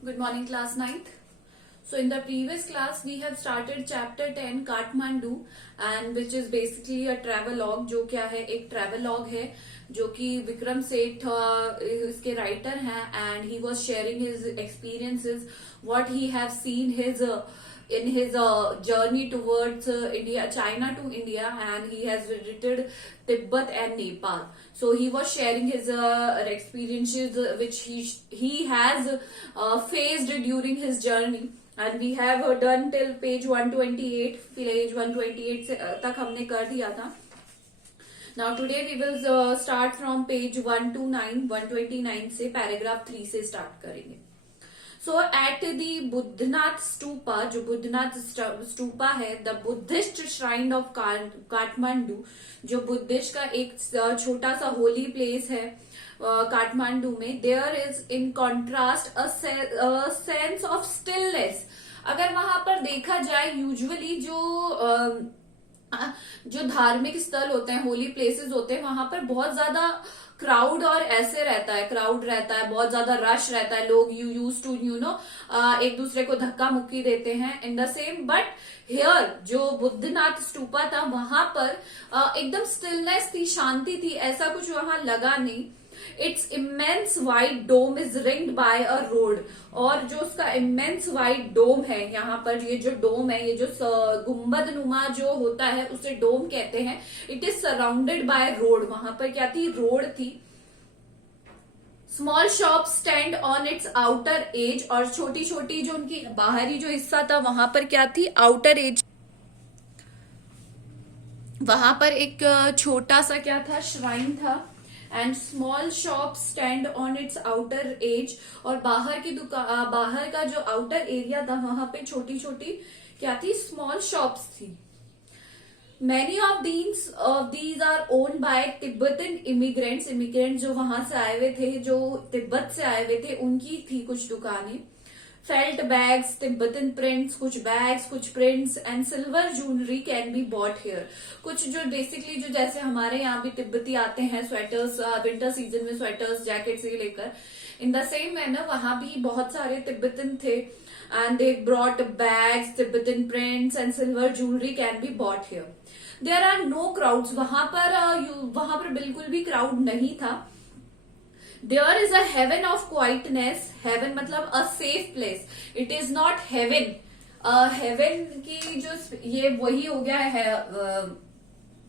Good morning, class ninth. So in the previous class we have started chapter 10 Kathmandu, and which is basically a travelogue. जो क्या है, एक travelogue है जो कि विक्रम सेठ इसके राइटर हैं, and he was sharing his experiences, what he have seen his in his journey towards India, China to India, and he has visited Tibet and Nepal. So he was sharing his experiences which he has faced during his journey. And we have done till page 128. Page 128 से तक हमने कर दिया था. Now today we will start from page 129, 129 से paragraph 3 से start करेंगे. So at the Buddhanath Stupa, जो बुद्धनाथ स्तूपा है, the Buddhist shrine of Kathmandu, जो बुद्धिस्ट का एक छोटा सा होली प्लेस है काठमांडू में, there is in contrast a sense of stillness. अगर वहां पर देखा जाए, यूजुअली जो धार्मिक स्थल होते हैं, होली प्लेसेस होते हैं, वहां पर बहुत ज्यादा क्राउड और ऐसे रहता है, क्राउड रहता है, बहुत ज्यादा रश रहता है, लोग यूज टू एक दूसरे को धक्का मुक्की देते हैं in the same. But here जो बुद्धनाथ स्तूपा था, वहां पर एकदम स्टिलनेस थी, शांति थी, ऐसा कुछ वहां लगा नहीं. It's immense wide dome is ringed by a road. और जो उसका इमेंस वाइड डोम है, यहाँ पर ये जो डोम है, ये जो गुम्बद नुमा जो होता है, उसे डोम कहते हैं. It is surrounded by road. वहां पर क्या थी? रोड थी. Small shop stand on it's outer as. और छोटी छोटी जो उनकी बाहरी जो हिस्सा था, वहां पर क्या थी? Outer as. वहां पर एक छोटा सा क्या था? श्राइन था. And small shop stand on it's outer as. और बाहर की दुकान, बाहर का जो आउटर एरिया था, वहां पे छोटी छोटी क्या थी? स्मॉल शॉप्स थी. Many of these are own by Tibetan immigrants. Immigrant जो वहां से आए हुए थे, जो तिब्बत से आए हुए थे, उनकी थी कुछ दुकानें. फेल्ट बैग्स, तिब्बतन प्रिंट्स, कुछ बैग्स, कुछ prints and silver jewellery can be bought here. कुछ जो बेसिकली जो जैसे हमारे यहाँ भी तिब्बती आते हैं, स्वेटर्स, विंटर सीजन में स्वेटर्स, जैकेट से लेकर, इन द सेम मैनर वहां भी बहुत सारे तिब्बतन थे. And they brought bags, Tibetan prints and silver jewellery can be bought here. There are no crowds. वहां पर बिल्कुल भी क्राउड नहीं था. There is a heaven of quietness. Heaven मतलब a safe place. It is not heaven. Heaven की जो ये वही हो गया है,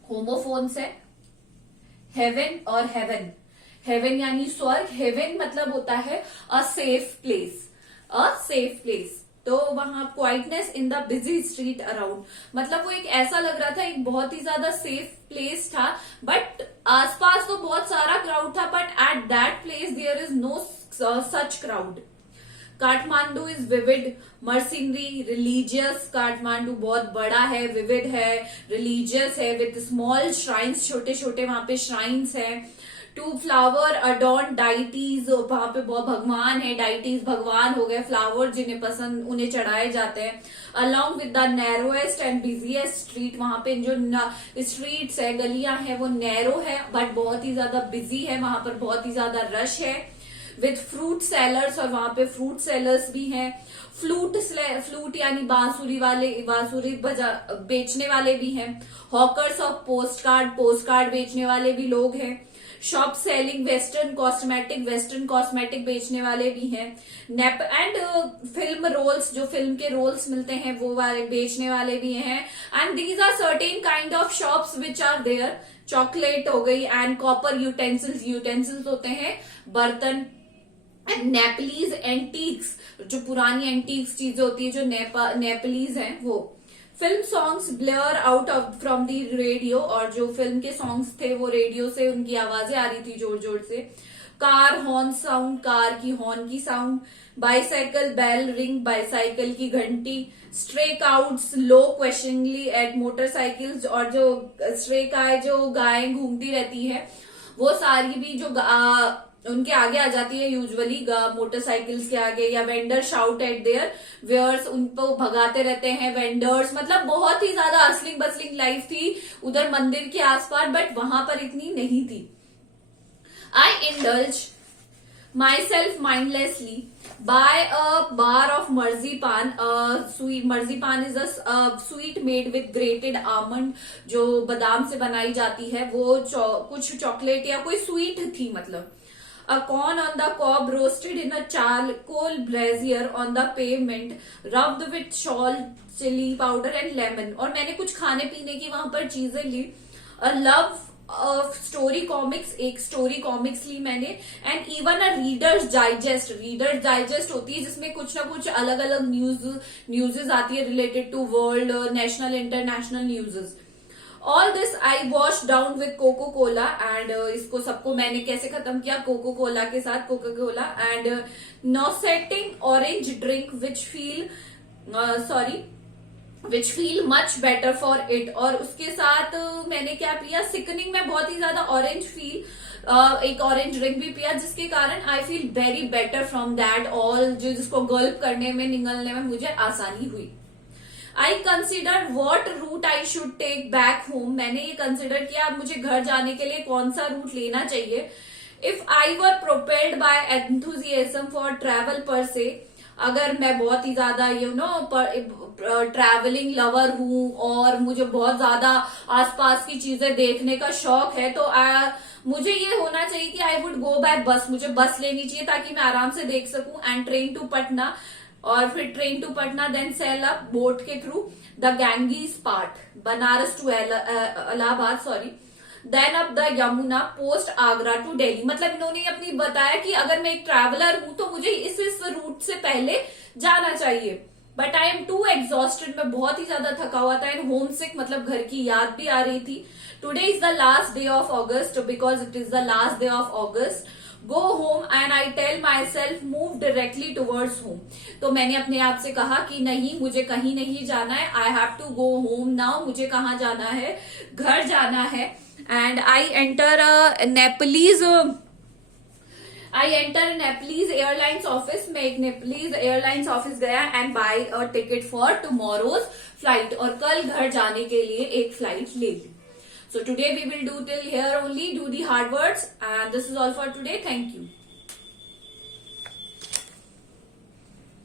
होमोफोन्स है. Heaven और heaven. Heaven यानी स्वर्ग. Heaven मतलब होता है a safe place. A safe place. तो वहां quietness in the busy street around, मतलब वो एक ऐसा लग रहा था, एक बहुत ही ज्यादा सेफ प्लेस था. बट आसपास तो बहुत सारा क्राउड था, but at that place there is no such crowd. Kathmandu is vivid, mercenary, religious. Kathmandu बहुत बड़ा है, विविड है, रिलीजियस है, विथ स्मॉल श्राइन्स. छोटे छोटे वहां पे श्राइन्स है. To flower adorn deities. वहां पे बहुत भगवान है. डाइटीज भगवान हो गए, फ्लावर जिन्हें पसंद उन्हें चढ़ाए जाते हैं. Along with the narrowest and busiest street. वहां पे जो स्ट्रीट्स है, गलियां हैं, वो नैरो है बट बहुत ही ज्यादा बिजी है. वहां पर बहुत ही ज्यादा रश है. With fruit sellers. और वहां पे फ्रूट सेलर्स भी हैं. फ्लूट यानी बांसुरी बेचने वाले भी हैं. हॉकर्स ऑफ पोस्ट कार्ड बेचने वाले भी लोग हैं. शॉप सेलिंग वेस्टर्न कॉस्मेटिक बेचने वाले भी हैं. नेप एंड फिल्म रोल्स, जो फिल्म के रोल्स मिलते हैं वो वाले बेचने वाले भी हैं. And these are certain kind of shops which are there. Chocolate हो गई. एंड कॉपर यूटेंसिल्स होते हैं, बर्तन. एंड नेपलीज एंटीक्स, जो पुरानी एंटीक्स चीजें होती है, जो नेपलीज हैं वो. Film songs Blair out from the radio. और जो फिल्म के सॉन्ग्स थे वो रेडियो से उनकी आवाजें आ रही थी जोर जोर से. कार हॉर्न साउंड, कार की हॉर्न की sound. Bicycle bell ring, bicycle की घंटी. Stray cows low questioningly at motorcycles. और जो स्ट्रे काय, जो गायें घूमती रहती है, वो सारी भी जो उनके आगे आ जाती है यूजुअली, मोटरसाइकिल्स के आगे. या vendor shout at their wares, उनको भगाते रहते हैं वेंडर्स. मतलब बहुत ही ज्यादा हसलिंग बसलिंग लाइफ थी उधर मंदिर के आसपास, बट वहां पर इतनी नहीं थी. I indulge myself mindlessly buy a bar of marzipan. Sweet marzipan is a sweet made with grated almond, जो बादाम से बनाई जाती है. वो कुछ चॉकलेट या कोई स्वीट थी मतलब. A corn on the cob roasted in a charcoal brazier on the pavement, rubbed with salt, chili powder and lemon. और मैंने कुछ खाने पीने की वहां पर चीजें ली. A love स्टोरी कॉमिक्स, एक स्टोरी कॉमिक्स ली मैंने. And even a readers digest होती है जिसमें कुछ ना कुछ अलग अलग न्यूज़ेस आती है related to world, national, international newses. All this I wash down with Coca Cola. And इसको सबको मैंने कैसे खत्म किया? कोको कोला के साथ, Coca Cola. And nauseating orange drink which feel much better for it. और उसके साथ मैंने क्या पिया? सिकनिंग में बहुत ही ज्यादा ऑरेंज फील, एक ऑरेंज ड्रिंक भी पिया जिसके कारण I feel very better from that all, जिसको गल्प करने में, निगलने में मुझे आसानी हुई. I consider what route I should take back home. मैंने ये कंसिडर किया अब मुझे घर जाने के लिए कौन सा रूट लेना चाहिए. If I were propelled by enthusiasm for travel per se, अगर मैं बहुत ही ज्यादा ट्रैवलिंग लवर हूं और मुझे बहुत ज्यादा आसपास की चीजें देखने का शौक है, तो मुझे ये होना चाहिए कि आई वुड गो बाय बस. मुझे बस लेनी चाहिए ताकि मैं आराम से देख सकूं. एंड ट्रेन टू पटना, और फिर train to Patna, then sail up boat के through the Ganges part, Banaras to Allahabad, sorry, then up the Yamuna, post Agra to Delhi. मतलब इन्होंने अपनी बताया कि अगर मैं एक ट्रैवलर हूं तो मुझे इस रूट से पहले जाना चाहिए. But I am too exhausted. मैं बहुत ही ज्यादा थका हुआ था. एंड होम सिक, मतलब घर की याद भी आ रही थी. Today is the last day of August, because it is the last day of August. Go home and I tell myself move directly towards home. तो मैंने अपने आप से कहा कि नहीं, मुझे कहीं नहीं जाना है. I have to go home now. मुझे कहाँ जाना है? घर जाना है. And I enter Nepalese airlines office. मैं एक नेपलीज एयरलाइंस ऑफिस गया and buy a ticket for tomorrow's flight. और कल घर जाने के लिए एक फ्लाइट ले ली. So today we will do till here only, do the hard words, and this is all for today. Thank you.